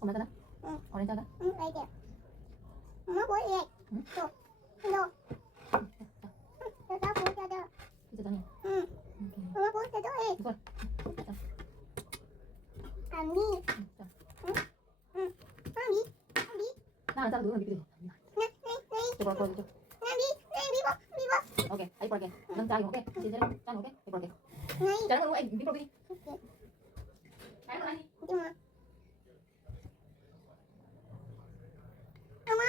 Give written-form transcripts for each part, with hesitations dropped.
엄마 짜다? 응. 어린 짜다? 응, 알게. 엄마 뭐해? 응? 너, 너. 나 보자다. 진짜 짜니? 응. 오케이. 엄마 보자다 해. 이걸. 자, 아미. 자. 응. 응. 아미. 아미. 나안 짜도 너는 믿기 돼. 네. 이거 보여줘. 아미. 네, 미워. 오케이. 아이 볼게. 넌 짜기 오케이. 진짜 짠 오케이. 이 볼게. 네. 짜는 거 아이 미볼게. 오케이. 짜는 거 아니. 엄마. 엄마.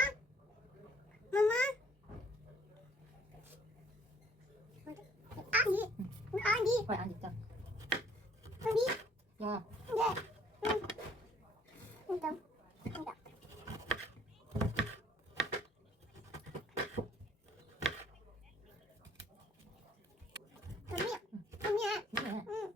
엄마. 아미. 아미. 그래 안 짜. 아미. 야. 네. 응. 일단. 일단. 아미야. 아미야. 네. 응.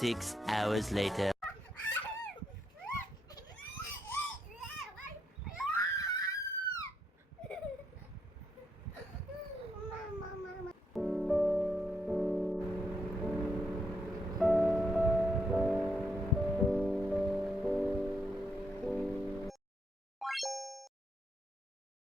Six hours later.